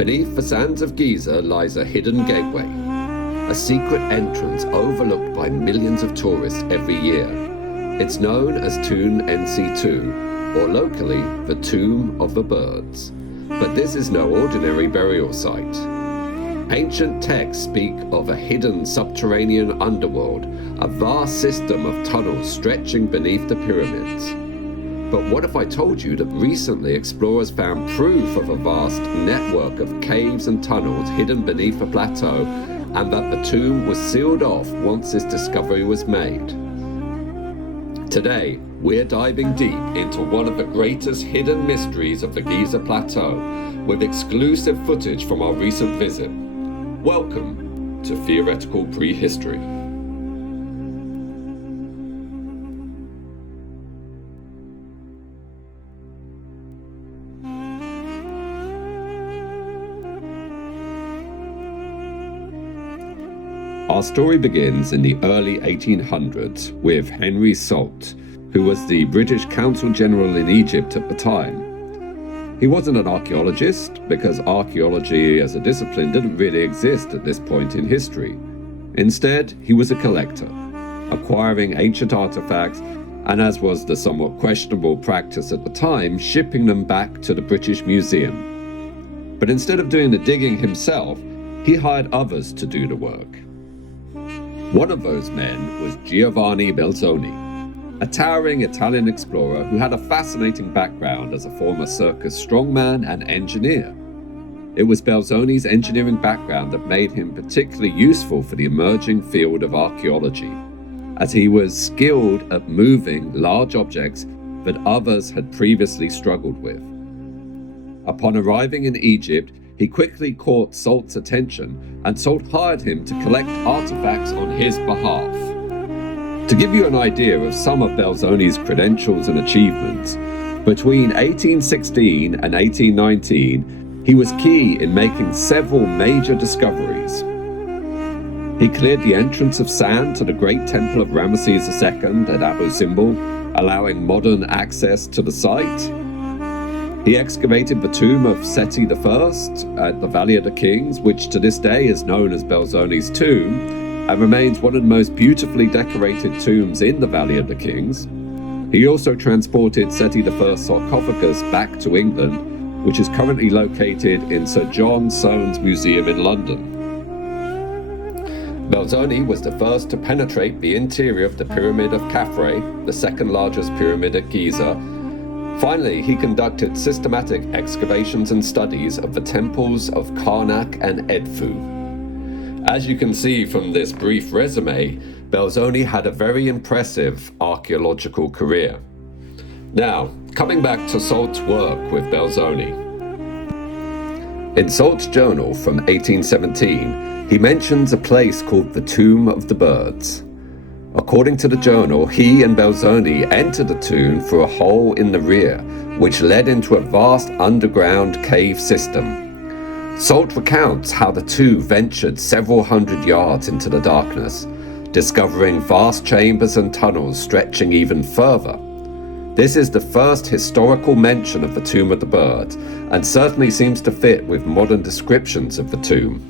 Beneath the sands of Giza lies a hidden gateway, a secret entrance overlooked by millions of tourists every year. It's known as Tomb NC2, or locally, the Tomb of the Birds. But this is no ordinary burial site. Ancient texts speak of a hidden subterranean underworld, a vast system of tunnels stretching beneath the pyramids. But what if I told you that recently explorers found proof of a vast network of caves and tunnels hidden beneath the plateau, and that the tomb was sealed off once this discovery was made? Today, we're diving deep into one of the greatest hidden mysteries of the Giza Plateau, with exclusive footage from our recent visit. Welcome to Theoretical Prehistory. Our story begins in the early 1800s with Henry Salt, who was the British Consul General in Egypt at the time. He wasn't an archaeologist, because archaeology as a discipline didn't really exist at this point in history. Instead, he was a collector, acquiring ancient artifacts, and as was the somewhat questionable practice at the time, shipping them back to the British Museum. But instead of doing the digging himself, he hired others to do the work. One of those men was Giovanni Belzoni, a towering Italian explorer who had a fascinating background as a former circus strongman and engineer. It was Belzoni's engineering background that made him particularly useful for the emerging field of archaeology, as he was skilled at moving large objects that others had previously struggled with. Upon arriving in Egypt, he quickly caught Salt's attention, and Salt hired him to collect artifacts on his behalf. To give you an idea of some of Belzoni's credentials and achievements, between 1816 and 1819, he was key in making several major discoveries. He cleared the entrance of sand to the Great Temple of Ramesses II at Abu Simbel, allowing modern access to the site. He excavated the tomb of Seti I at the Valley of the Kings, which to this day is known as Belzoni's tomb, and remains one of the most beautifully decorated tombs in the Valley of the Kings. He also transported Seti I's sarcophagus back to England, which is currently located in Sir John Soane's Museum in London. Belzoni was the first to penetrate the interior of the Pyramid of Khafre, the second largest pyramid at Giza. Finally, he conducted systematic excavations and studies of the temples of Karnak and Edfu. As you can see from this brief resume, Belzoni had a very impressive archaeological career. Now, coming back to Salt's work with Belzoni. In Salt's journal from 1817, he mentions a place called the Tomb of the Birds. According to the journal, he and Belzoni entered the tomb through a hole in the rear, which led into a vast underground cave system. Salt recounts how the two ventured several hundred yards into the darkness, discovering vast chambers and tunnels stretching even further. This is the first historical mention of the Tomb of the Birds, and certainly seems to fit with modern descriptions of the tomb.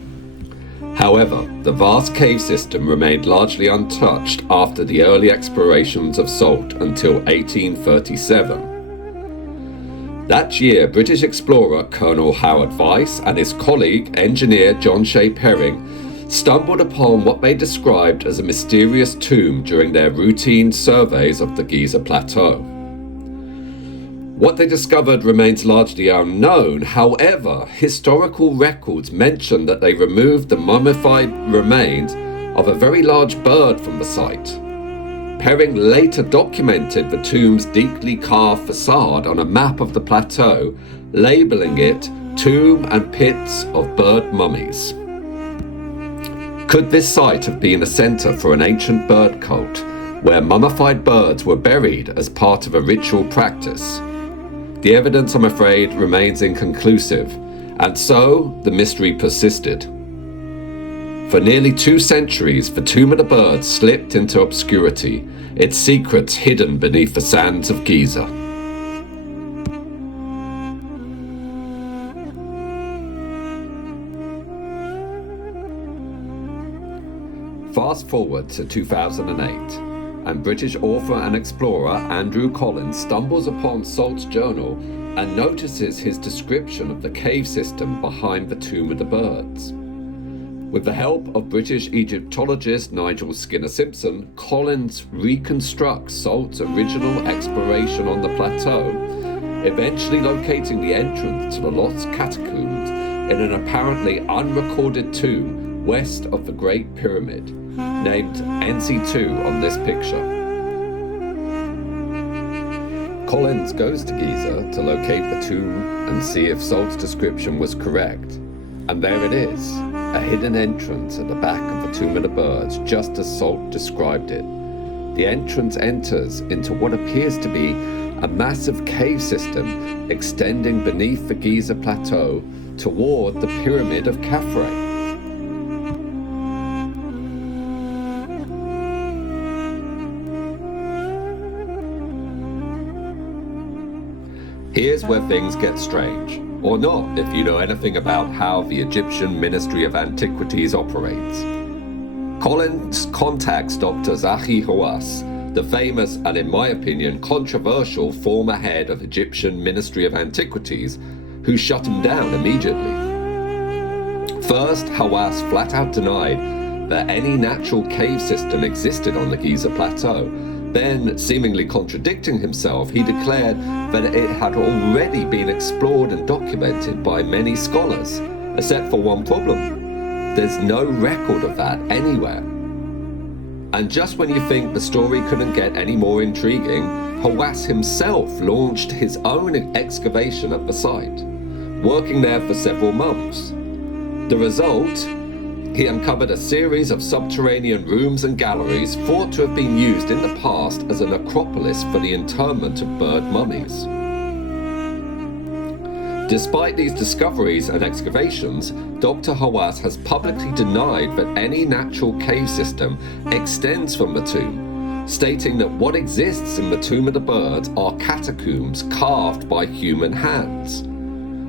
However, the vast cave system remained largely untouched after the early explorations of Salt until 1837. That year, British explorer Colonel Howard Vyse and his colleague, engineer John Shea Perring, stumbled upon what they described as a mysterious tomb during their routine surveys of the Giza Plateau. What they discovered remains largely unknown. However, historical records mention that they removed the mummified remains of a very large bird from the site. Perring later documented the tomb's deeply carved facade on a map of the plateau, labeling it Tomb and Pits of Bird Mummies. Could this site have been a center for an ancient bird cult, where mummified birds were buried as part of a ritual practice? The evidence, I'm afraid, remains inconclusive, and so the mystery persisted. For nearly 2 centuries, the Tomb of the Birds slipped into obscurity, its secrets hidden beneath the sands of Giza. fast forward to 2008, and British author and explorer Andrew Collins stumbles upon Salt's journal and notices his description of the cave system behind the Tomb of the Birds. With the help of British Egyptologist Nigel Skinner-Simpson, Collins reconstructs Salt's original exploration on the plateau, eventually locating the entrance to the lost catacombs in an apparently unrecorded tomb west of the Great Pyramid, named NC2 on this picture. Collins goes to Giza to locate the tomb and see if Salt's description was correct. And there it is, a hidden entrance at the back of the Tomb of the Birds, just as Salt described it. The entrance enters into what appears to be a massive cave system extending beneath the Giza Plateau toward the Pyramid of Khafre. Here's where things get strange, or not if you know anything about how the Egyptian Ministry of Antiquities operates. Collins contacts Dr. Zahi Hawass, the famous and, in my opinion, controversial former head of Egyptian Ministry of Antiquities, who shut him down immediately. First, Hawass flat out denied that any natural cave system existed on the Giza Plateau. Then, seemingly contradicting himself, he declared that it had already been explored and documented by many scholars, except for one problem. There's no record of that anywhere. And just when you think the story couldn't get any more intriguing, Hawass himself launched his own excavation at the site, working there for several months. The result? He uncovered a series of subterranean rooms and galleries thought to have been used in the past as a necropolis for the interment of bird mummies. Despite these discoveries and excavations, Dr. Hawass has publicly denied that any natural cave system extends from the tomb, stating that what exists in the Tomb of the Birds are catacombs carved by human hands.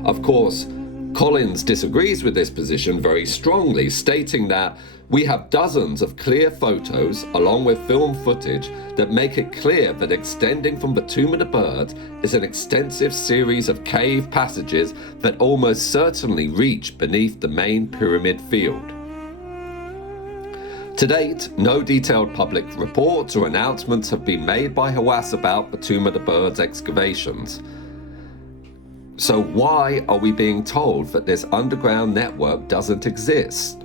Of course, Collins disagrees with this position very strongly, stating that we have dozens of clear photos along with film footage that make it clear that extending from the Tomb of the Birds is an extensive series of cave passages that almost certainly reach beneath the main pyramid field. To date, no detailed public reports or announcements have been made by Hawass about the Tomb of the Birds excavations. So why are we being told that this underground network doesn't exist?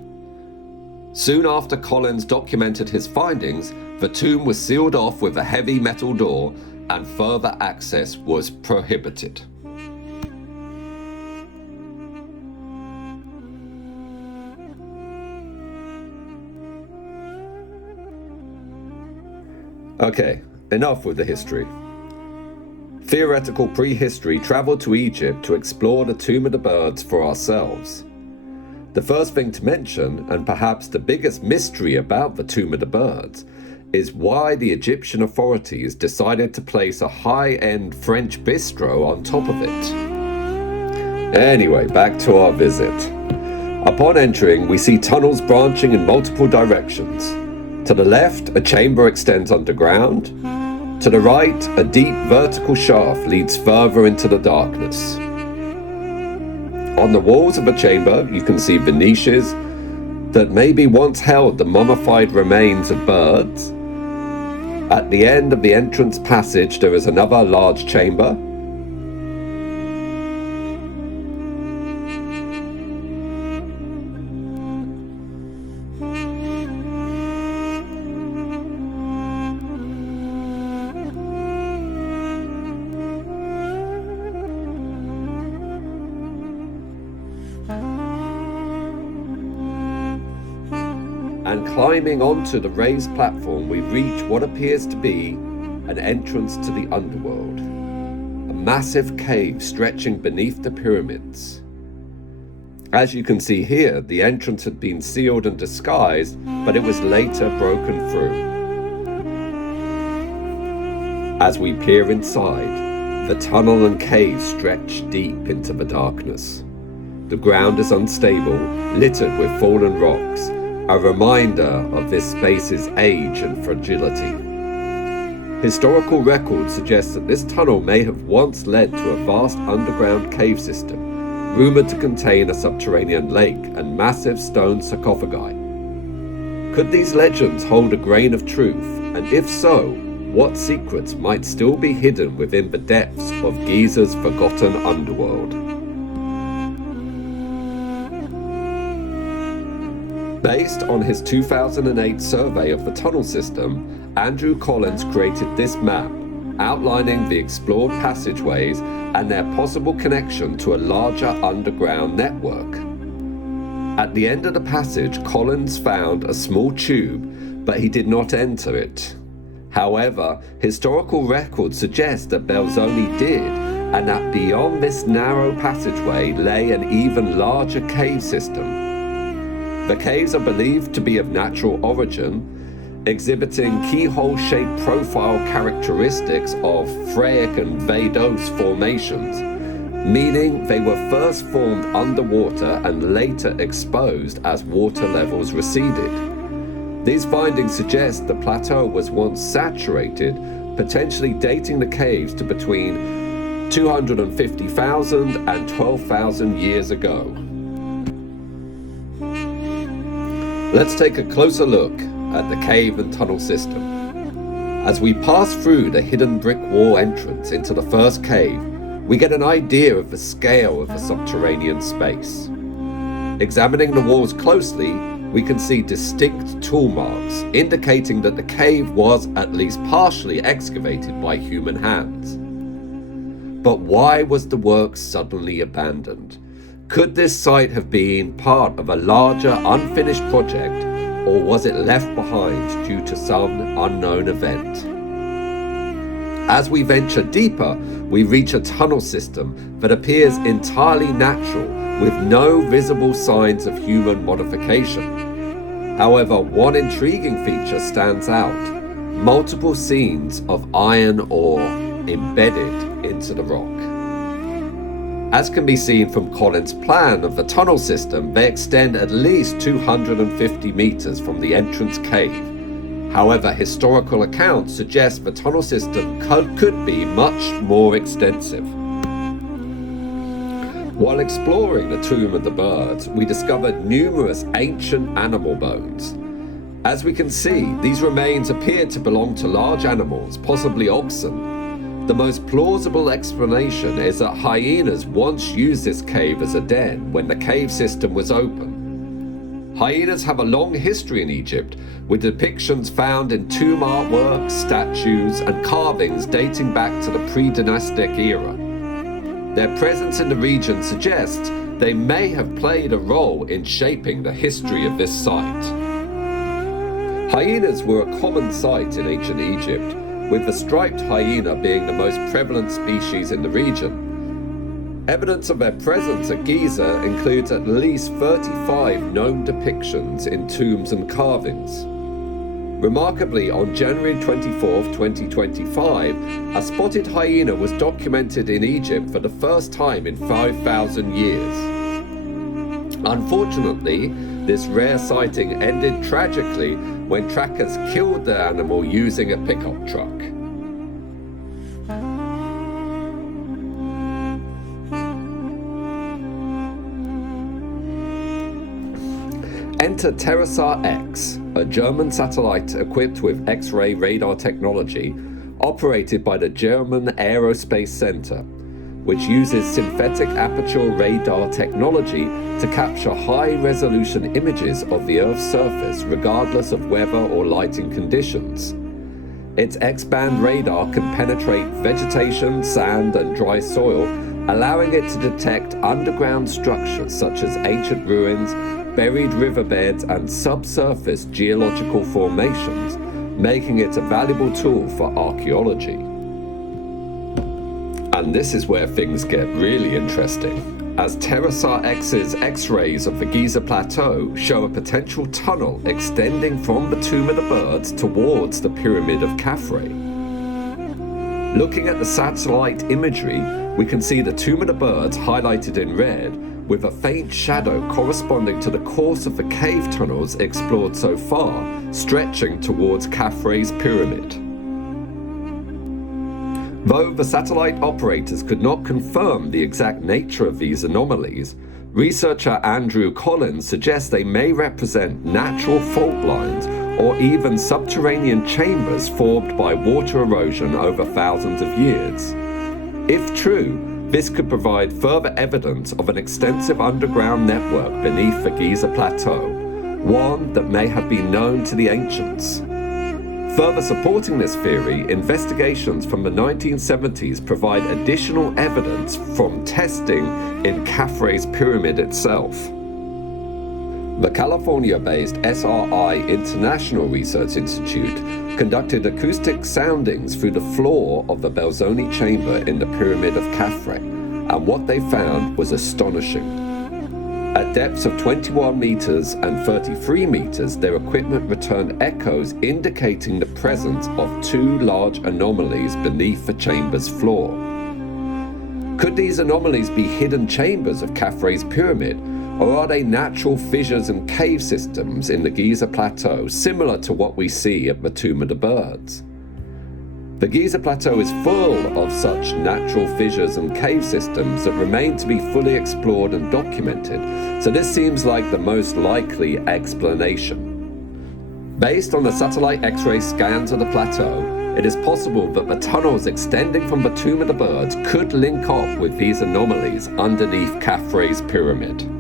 Soon after Collins documented his findings, the tomb was sealed off with a heavy metal door and further access was prohibited. Okay, enough with the history. Theoretical prehistory traveled to Egypt to explore the Tomb of the Birds for ourselves. The first thing to mention, and perhaps the biggest mystery about the Tomb of the Birds, is why the Egyptian authorities decided to place a high-end French bistro on top of it. Anyway, back to our visit. Upon entering, we see tunnels branching in multiple directions. To the left, a chamber extends underground. To the right, a deep vertical shaft leads further into the darkness. On the walls of the chamber, you can see the niches that maybe once held the mummified remains of birds. At the end of the entrance passage, there is another large chamber. And climbing onto the raised platform, we reach what appears to be an entrance to the underworld, a massive cave stretching beneath the pyramids. As you can see here, the entrance had been sealed and disguised, but it was later broken through. As we peer inside, the tunnel and cave stretch deep into the darkness. The ground is unstable, littered with fallen rocks, a reminder of this space's age and fragility. Historical records suggest that this tunnel may have once led to a vast underground cave system, rumored to contain a subterranean lake and massive stone sarcophagi. Could these legends hold a grain of truth, and if so, what secrets might still be hidden within the depths of Giza's forgotten underworld? Based on his 2008 survey of the tunnel system, Andrew Collins created this map, outlining the explored passageways and their possible connection to a larger underground network. At the end of the passage, Collins found a small tube, but he did not enter it. However, historical records suggest that Belzoni did, and that beyond this narrow passageway lay an even larger cave system. The caves are believed to be of natural origin, exhibiting keyhole-shaped profile characteristics of Phraic and Vadose formations, meaning they were first formed underwater and later exposed as water levels receded. These findings suggest the plateau was once saturated, potentially dating the caves to between 250,000 and 12,000 years ago. Let's take a closer look at the cave and tunnel system. As we pass through the hidden brick wall entrance into the first cave, we get an idea of the scale of the subterranean space. Examining the walls closely, we can see distinct tool marks, indicating that the cave was at least partially excavated by human hands. But why was the work suddenly abandoned? Could this site have been part of a larger, unfinished project, or was it left behind due to some unknown event? As we venture deeper, we reach a tunnel system that appears entirely natural, with no visible signs of human modification. However, one intriguing feature stands out: multiple scenes of iron ore embedded into the rock. As can be seen from Collins' plan of the tunnel system, they extend at least 250 meters from the entrance cave. However, historical accounts suggest the tunnel system could be much more extensive. While exploring the Tomb of the Birds, we discovered numerous ancient animal bones. As we can see, these remains appear to belong to large animals, possibly oxen. The most plausible explanation is that hyenas once used this cave as a den when the cave system was open. Hyenas have a long history in Egypt, with depictions found in tomb artwork, statues, and carvings dating back to the pre-dynastic era. Their presence in the region suggests they may have played a role in shaping the history of this site. Hyenas were a common sight in ancient Egypt, with the striped hyena being the most prevalent species in the region. Evidence of their presence at Giza includes at least 35 known depictions in tombs and carvings. Remarkably, on January 24, 2025, a spotted hyena was documented in Egypt for the first time in 5,000 years. Unfortunately, this rare sighting ended tragically when trackers killed the animal using a pickup truck. Enter TerraSAR X, a German satellite equipped with X-ray radar technology, operated by the German Aerospace Center, which uses synthetic aperture radar technology to capture high-resolution images of the Earth's surface regardless of weather or lighting conditions. Its X-band radar can penetrate vegetation, sand, and dry soil, allowing it to detect underground structures such as ancient ruins, buried riverbeds, and subsurface geological formations, making it a valuable tool for archaeology. And this is where things get really interesting, as TerraSAR X's X-rays of the Giza Plateau show a potential tunnel extending from the Tomb of the Birds towards the Pyramid of Khafre. Looking at the satellite imagery, we can see the Tomb of the Birds highlighted in red, with a faint shadow corresponding to the course of the cave tunnels explored so far, stretching towards Khafre's pyramid. Though the satellite operators could not confirm the exact nature of these anomalies, researcher Andrew Collins suggests they may represent natural fault lines or even subterranean chambers formed by water erosion over thousands of years. If true, this could provide further evidence of an extensive underground network beneath the Giza Plateau, one that may have been known to the ancients. Further supporting this theory, investigations from the 1970s provide additional evidence from testing in Khafre's pyramid itself. The California-based SRI International Research Institute conducted acoustic soundings through the floor of the Belzoni chamber in the Pyramid of Khafre, and what they found was astonishing. At depths of 21 meters and 33 meters, their equipment returned echoes indicating the presence of two large anomalies beneath the chamber's floor. Could these anomalies be hidden chambers of Khafre's pyramid, or are they natural fissures and cave systems in the Giza Plateau, similar to what we see at the Tomb of the Birds? The Giza Plateau is full of such natural fissures and cave systems that remain to be fully explored and documented, so this seems like the most likely explanation. Based on the satellite X-ray scans of the plateau, it is possible that the tunnels extending from the Tomb of the Birds could link up with these anomalies underneath Khafre's pyramid.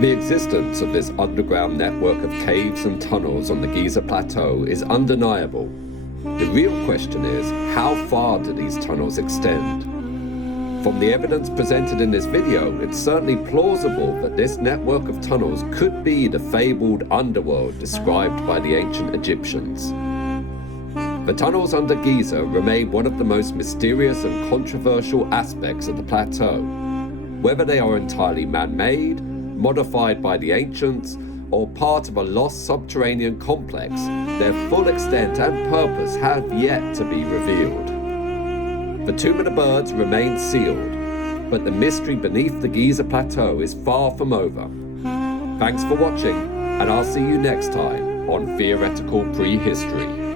The existence of this underground network of caves and tunnels on the Giza Plateau is undeniable. The real question is, how far do these tunnels extend? From the evidence presented in this video, it's certainly plausible that this network of tunnels could be the fabled underworld described by the ancient Egyptians. The tunnels under Giza remain one of the most mysterious and controversial aspects of the plateau. Whether they are entirely man-made, modified by the ancients, or part of a lost subterranean complex, their full extent and purpose have yet to be revealed. The Tomb of the Birds remains sealed, but the mystery beneath the Giza Plateau is far from over. Thanks for watching, and I'll see you next time on Theoretical Prehistory.